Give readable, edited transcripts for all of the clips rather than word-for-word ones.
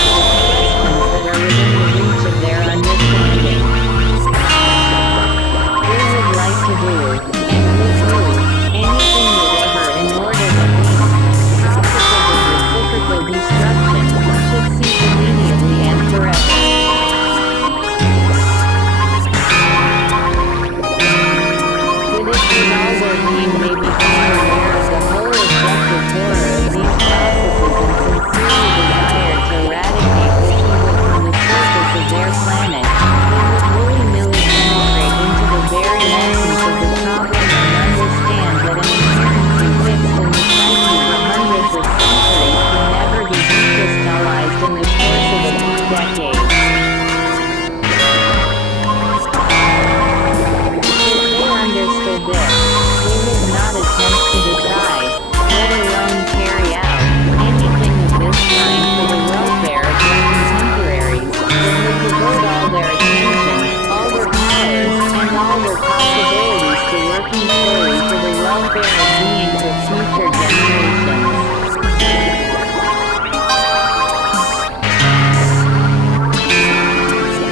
questions that are within the reach of their understanding. We would like to do, and would do, anything whatever in order that these processes of reciprocal destruction should cease immediately and forever. That if with all their being they become aware of the whole objective horror of these processes and sincerely desire to eradicate this evil from the surface of their planet, they would willy-nilly penetrate into the very essence of the problem and understand that an inherency fixed in the psyche for hundreds of centuries can never be decrystallized in the course of a few decades. Understood this, they would not attempt to decide, let alone carry out, anything of this kind for the welfare of their contemporaries, but would devote all their attention, all their powers, and all their possibilities to working solely for the welfare of beings of future generations.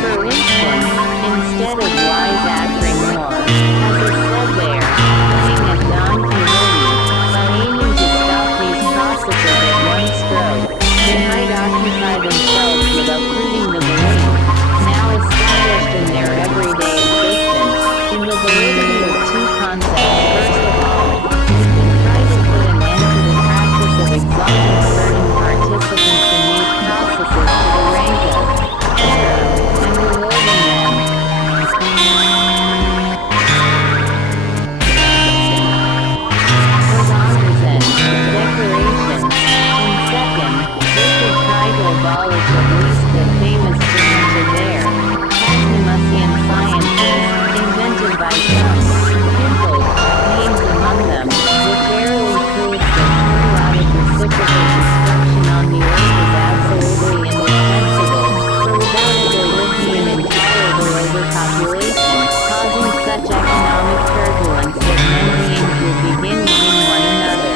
For instance, instead of wise acting more, as is said there, playing at Don Quixote, by aiming to stop these processes at one stroke, they might occupy themselves with uprooting the belief, now established in their everyday existence, in the validity of two concepts. First of all, they try to put an end to the practice of exalting certain participants in these processes to the rank of jitter, and rewarding them. Decorations, and second, they could try to abolish at least the famous signature there, Tasmanian sciences, invented by some pimples, names among them, which airily proves that periodic reciprocal destruction on the Earth is absolutely indispensable, for without it there would be an intolerable overpopulation, causing such economic turbulence that men beings would begin eating one another.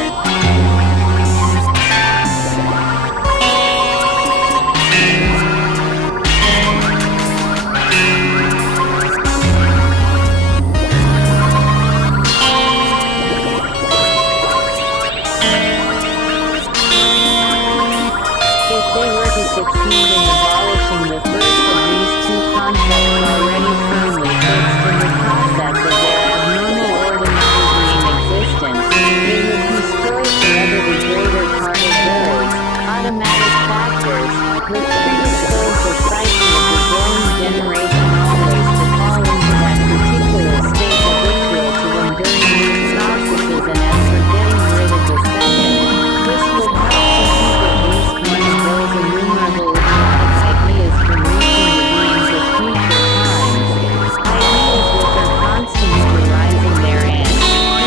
Succeed in abolishing the first of these two concepts already firmly fixed in the process of their abnormal ordinary being existence, they would destroy forever the greater part of those automatic factors which predispose the psyche of the growing generation always to fall into that particular state habitual to them during these processes, and as for getting rid of the second, this would help to keep at least one of those innumerable ideas from reaching the beings of future times, ideas which are constantly rising therein,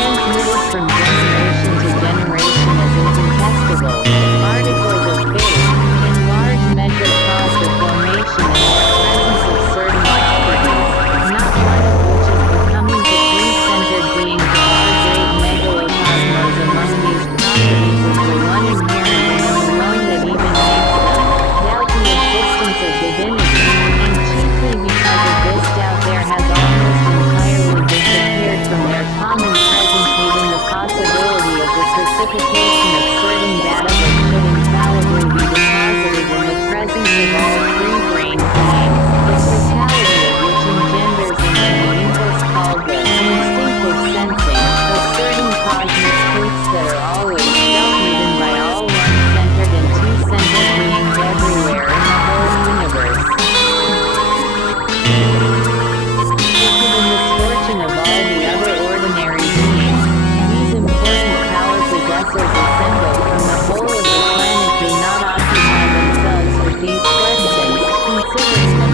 transmitted from generation to generation as incontestable articles of faith, in large measure cause the formation in the presence of certain properties, not one of which is becoming the three-centered beings of our great megalocosmos. Among these properties is the one inherent in them alone that even makes them doubt the existence of divinity, and chiefly because of this doubt there has almost entirely disappeared from their common presence even the possibility of the precipitation of certain data that should infallibly be deposited in the presence of all free-brained beings, the totality of which engenders in them the impulse called the instinctive sensing, of certain cosmic truths that are always felt even by all one-centered and two-centered beings everywhere in the whole universe. To the misfortune of all the other ordinary beings, these important power possessors assembled from the whole of the planet do not occupy themselves with these questions, considering them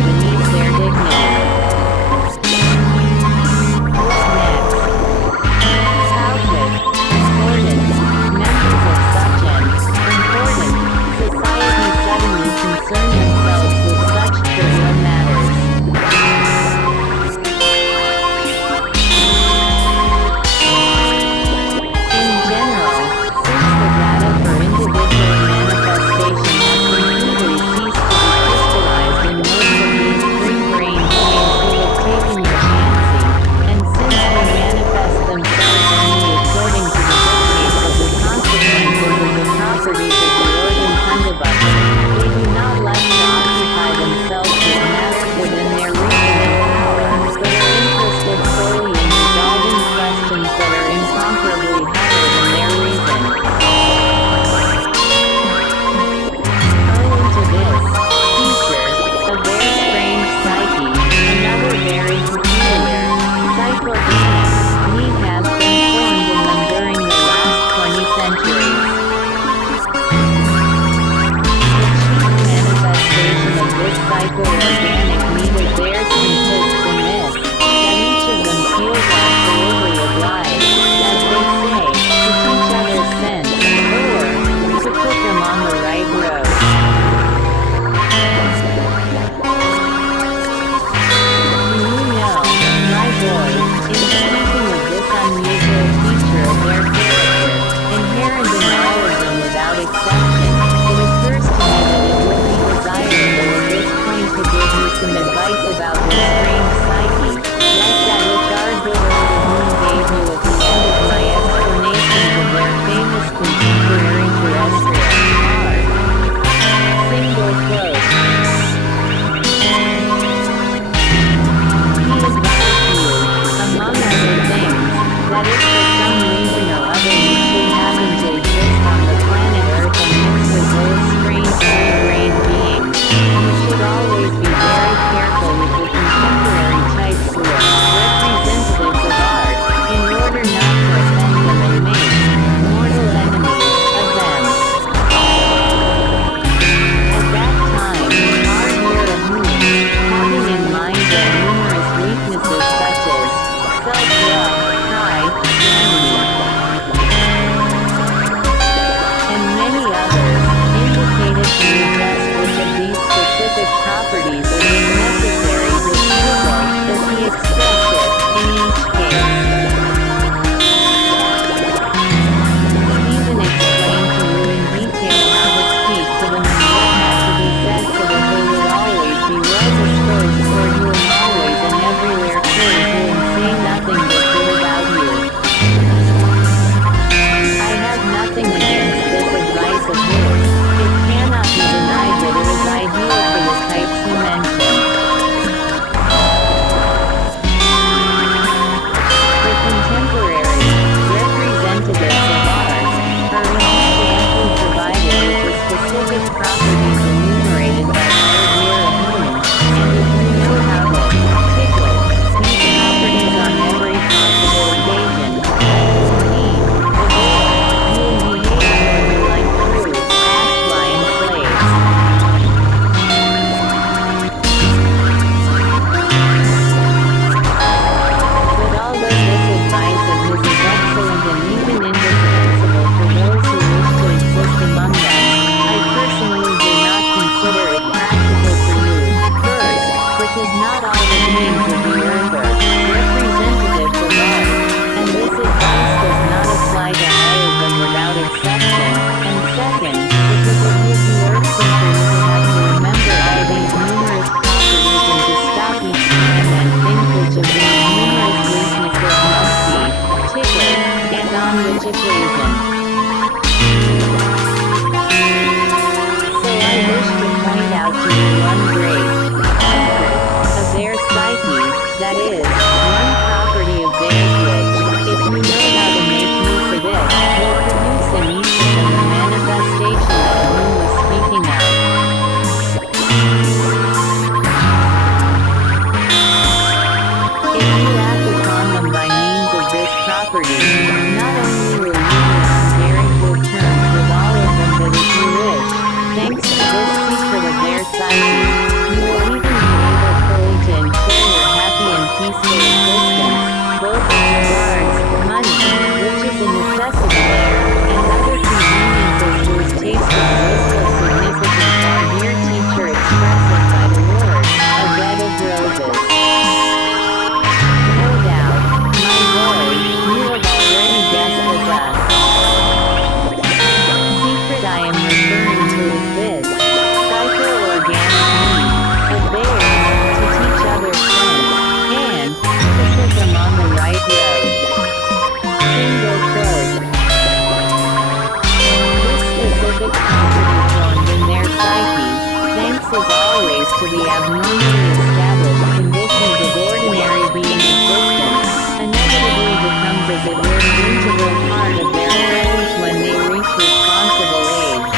to the abnormally established conditions of ordinary being existence, inevitably becomes as it were an integral part of their lives when they reach responsible age.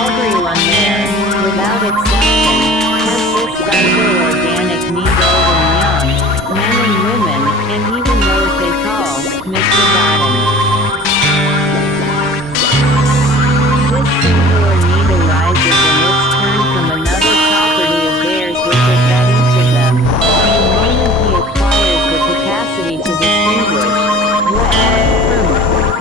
Everyone there, without exception, has this vital organic need, old and young, men and women, and even those they call misbegotten. This singular need arises in its turn from another property of theirs which is that each of them, from the moment he acquires the capacity to distinguish, wet, firm,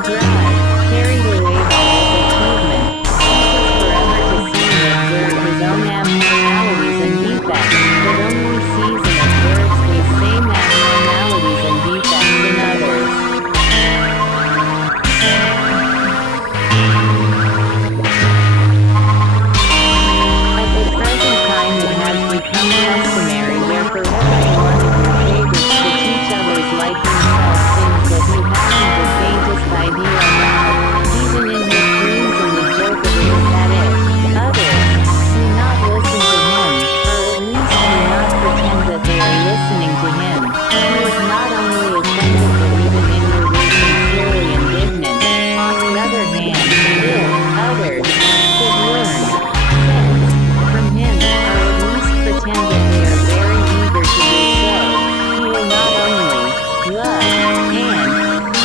dry, carried away by his achievement, ceases forever to see and observe his own abnormalities and defects, but only sees and observes these same abnormalities and defects in others. At the present time it has become customary where forever one of your favorites to teach others like himself things that he hasn't the faintest idea about, even in his dreams, and the joke of it is that if others do not listen to him, or at least do not pretend that they are listening to him, he is not only offended but even inwardly sincerely indignant. On the other hand, if others could learn sense from him, or at least pretend that they are very eager to do so, he will not only love and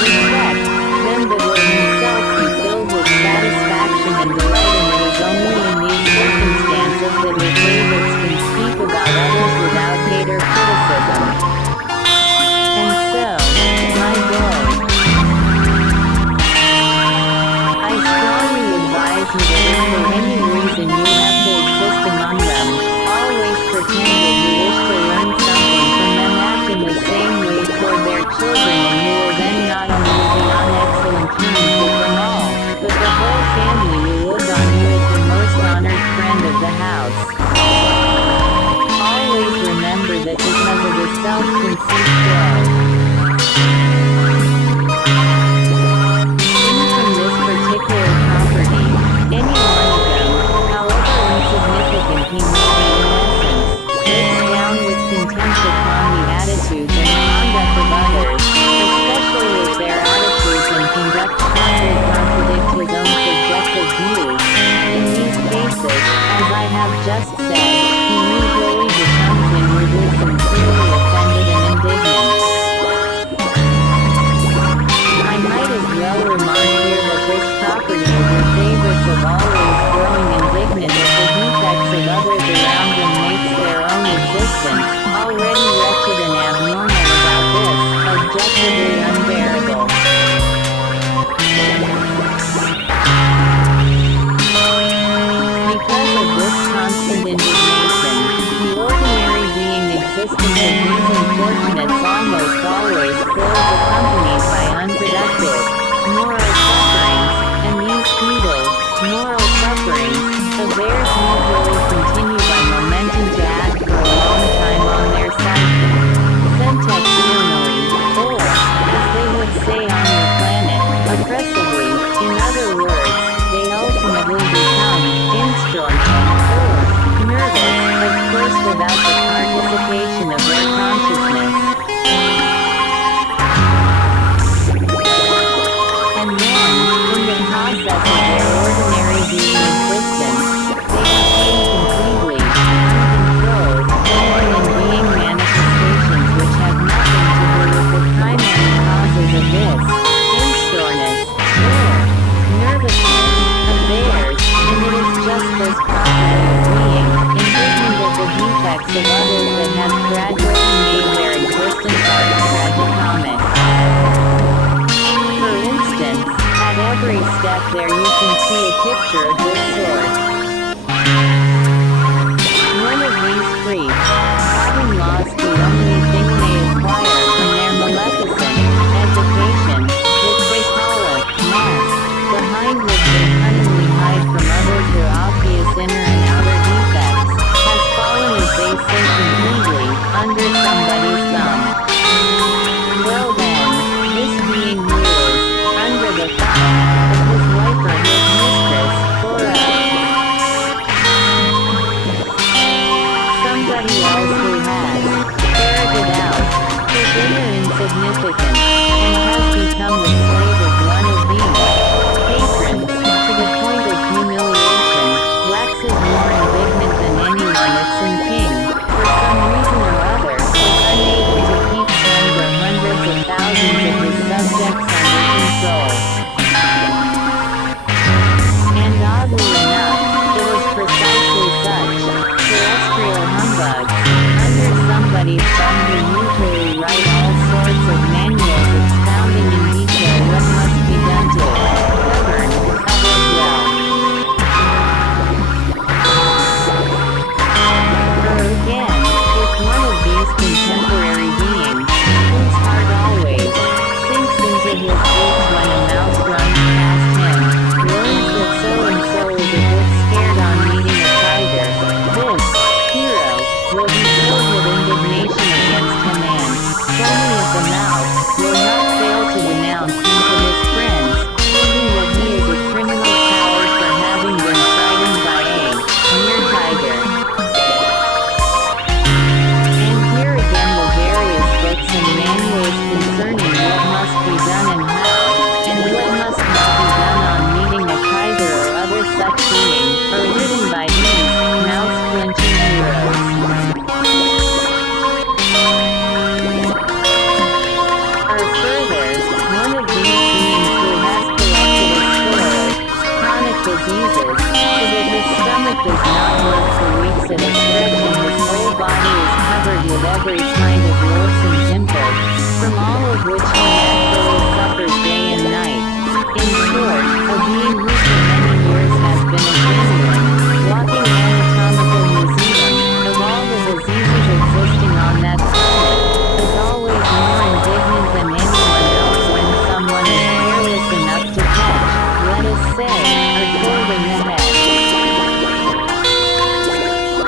respect them but will himself be filled with satisfaction and delight, and it is only in these circumstances that his favorites can speak about others without hate or criticism. And so, my boy, I strongly advise you that if for any reason you have to exist among them, always pretend that you wish to learn something from them, act in the same way toward their children, and you will then not only be on excellent terms with them all, but the whole family will look on you as the most honored friend of the house. Always remember that because of the self-conceit flow from this particular property, any one of them, however insignificant he may be in essence, looks down with contempt upon the attitudes and conduct of others, especially if their attitudes and conduct totally contradict his own subjective views. In these cases, as I have just said, he usually becomes inwardly sincerely offended and indignant. I might as well remark here that this property of your favorites of always growing indignant at the defects of others around them makes their own existence, already wretched and abnormal about this, objectively unbearable. Because of this constant indignation, the ordinary being existence of these unfortunates almost always fills accompanied by unproductive moral sufferings, and these futile moral sufferings of theirs usually continue by momentum to act for a long time on their psyche, sentexionally, or, as they would say on your planet, oppressively. In other words, they ultimately become instornate, or nervous, of course without the participation of their consciousness. And then, in the process of their ordinary being existence, they became completely uncontrolled, and in being manifestations which have nothing to do with the primary causes of this instorness, or nervousness, of theirs, and it is just this property of being, indignant at the defects significant, and has become the slave of one of these patrons, to the point of humiliation, waxes more indignant than anyone Ipsen king, for some reason or other, was unable to keep tens or hundreds of thousands of his subjects under control. And oddly enough, it was precisely such terrestrial humbugs, under somebody's thumb who usually write all sorts of manuals expounding in detail what must be done to govern others well. Or again, if one of these contemporary beings, whose heart always sinks into his boots when a mouse runs past him, learns that so-and-so is a bit scared on meeting a tiger, this hero will be filled with indignation against him and, foaming at the mouth, will not fail to denounce him to his friends, thinking that he is a criminal coward for having been frightened by a mere tiger. And here again the various books and manuals concerning what must be done and how, and what must not be done on meeting a tiger or other such being, are written by these mouse-clenching heroes. Or further, one of these beings who has collected a score of chronic diseases, so that his stomach does not work for weeks at a stretch and his whole body is covered with every kind of loathsome pimples, from all of which he naturally suffers day and night. In short, a being who for many years has been a genuine, walking anatomical museum, of all the diseases existing on that planet, is always more indignant than anyone else when someone is careless enough to catch, let us say, a cold in the head.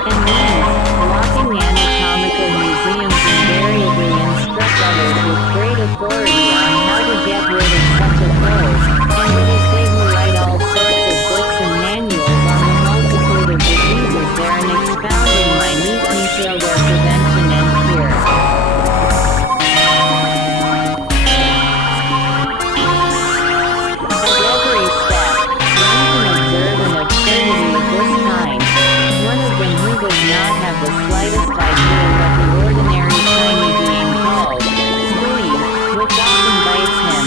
And these walking anatomical museums invariably instruct others with great authority on how to get rid of such a cold, and it is they who write all sorts of books and manuals on the multitude of diseases there and expound in minute detail their prevention and cure. At every step, one can observe an absurdity of this kind. One of them who does not have the slightest idea what the ordinary tiny being called Willie, which often bites him,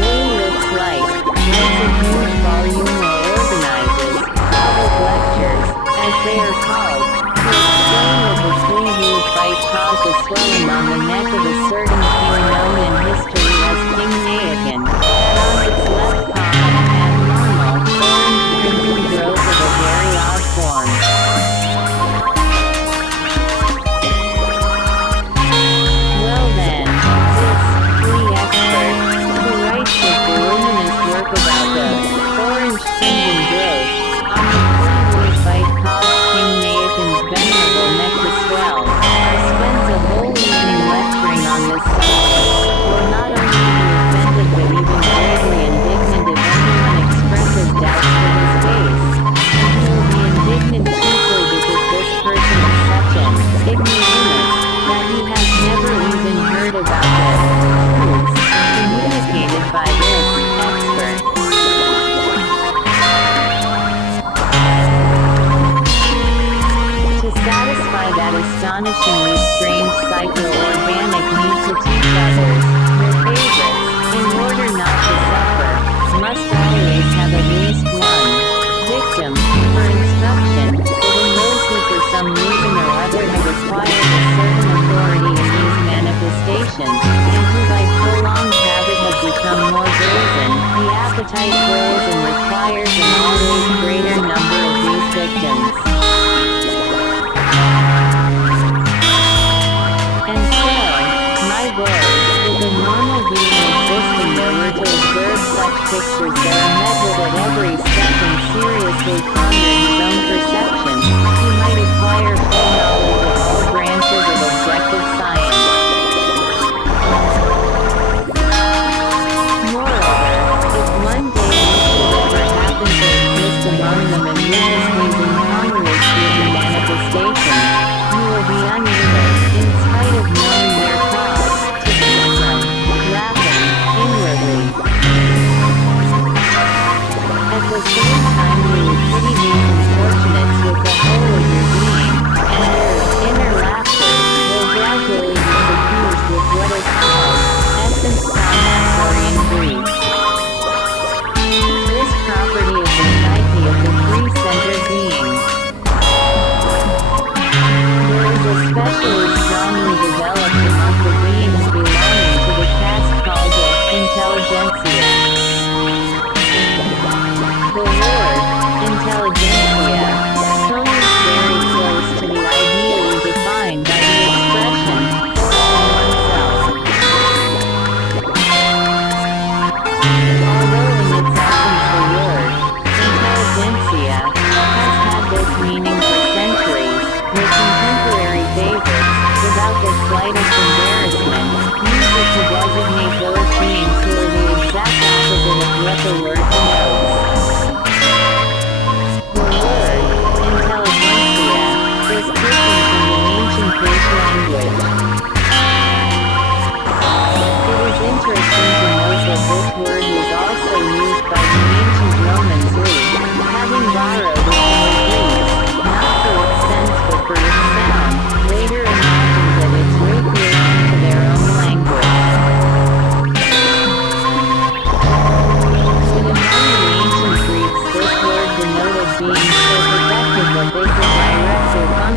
Willie looks like, writes a huge volume or organizes public lectures, as they are called, to explain that the flea-hued bite caused a swelling on the neck of a certain king known in history as King Naokin, that on its left paw an abnormal, orange-crimson growth of a very odd form. Well then, this flea expert, who writes his voluminous work about the orange crimson growth, on the flea-hued bite caused King Naokin's venerable neck to swell, spends a whole evening lecturing on this subject, will not only be offended but even greatly indignant if anyone expresses doubts to his face, and he will be indignant chiefly because this person is such an ignoramus, that he has never even heard about the truths communicated by this expert. To satisfy that astonishingly strange psycho-organic need to teach others, their favorites, in order not to suffer, must always have at least one victim for instruction, but in those who for some reason or other have acquired a certain authority in these manifestations, and who by prolonged habit have become more brazen, the appetite grows and requires an always greater number of these victims. And so, my boys, if a normal being existing there were to observe such pictures that are met with at every step and seriously ponder his own perception, he might acquire full knowledge of all branches of objective science. Moreover, if one day he should ever happen to exist among them and witness these incongruous human manifestations, you will be unable, in spite of knowing their cause, to keep them.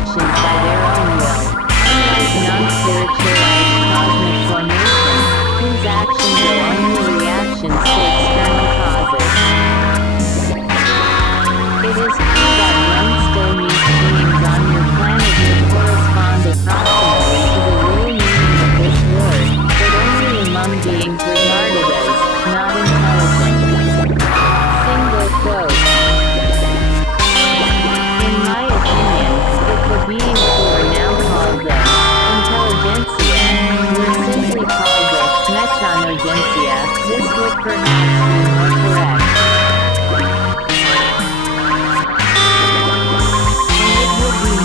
actions by their own will, unlike non-spiritualized cosmic formations, whose actions are only reactions to external causes. It is true that one still meets beings on your planet who correspond approximately to the real meaning of this word, but only among beings regarded as not intelligent. Single quote. In my opinion, if the beings who are now called the intelligentsia were simply called the mechanogentsia, this would perhaps be more correct.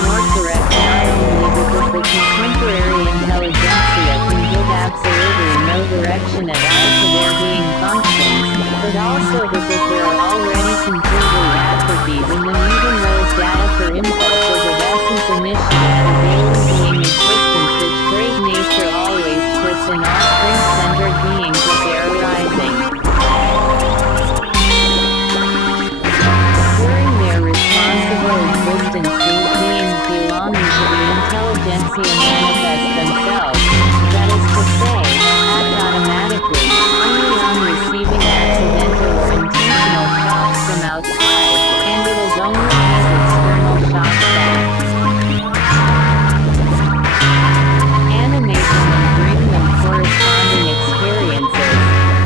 More correct not only because the contemporary intelligentsia can give absolutely no direction at all to their being functions, but also because there are already completely atrophied in them even those data for impulses of essence emission at a daily being existence which great nature always puts in all spring-centered beings as their arising. During their responsible existence, these beings belonging to the intelligentsia manifest themselves, that is to say, act automatically, only on receiving accidental or intentional shocks from outside, and it is only these external shocks that animate them and bring them corresponding experiences,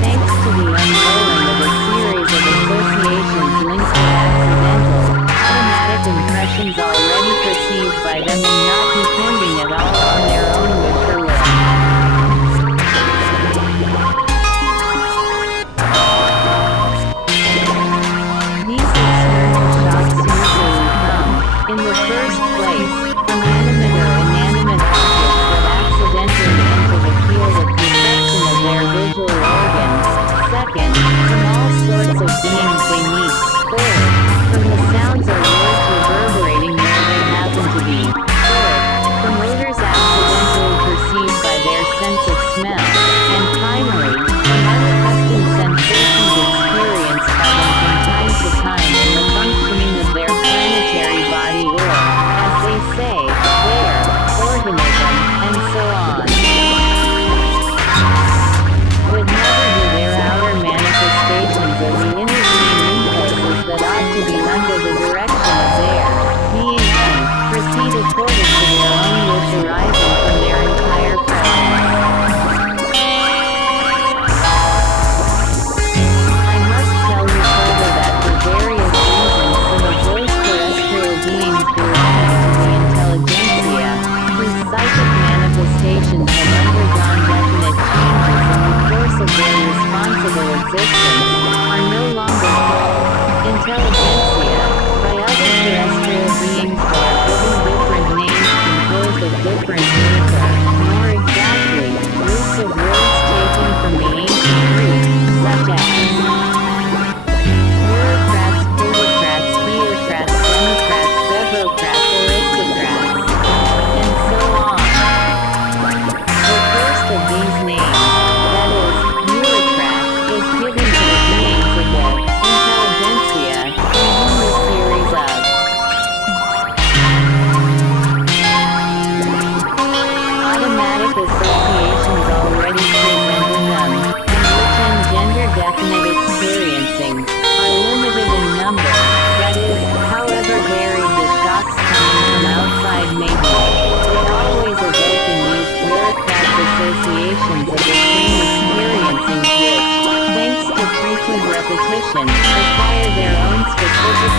thanks to the unrolling of a series of associations linked to accidental, automatic impressions already perceived by them and not depending at all on their own wish or will. These external shocks usually come, in the first place, from animate or inanimate objects that accidentally enter the field of perception of their visual organs. Second, from all sorts of beings they meet. Third, from the sounds or words reverberating where they happen to be. Fourth, from odors accidentally perceived by their sense of smell. And finally, from unaccustomed sensations experienced by them from time to time in the functioning of their planetary body or, as they say, their organism, and so on. But never do their outer manifestations of the inner being impulses that ought to be under the direction of their being on, proceed according to their own wish arising from their entire presence. I must tell you further that for various reasons some of those terrestrial beings belonging to the intelligentsia, whose psychic manifestations have undergone definite changes in the course of their responsible existence, are no longer called intelligentsia by other terrestrial beings who are given different names composed of different nature, more exactly, roots of words taken from the ancient Greek, such as bureaucrats, plutocrats, theocrats, democrats, severocrats, aristocrats, and so on. The first of these names, that is, bureaucrat, is given to the beings of the intelligentsia, in whom the series of automatic associations already present in them, and which engender definite experiencing, are limited in number, that is, however varied the shocks coming from outside may be, they always evoke in these bureaucrats associations of the same experiencing which, thanks to frequent repetition, acquire their own specific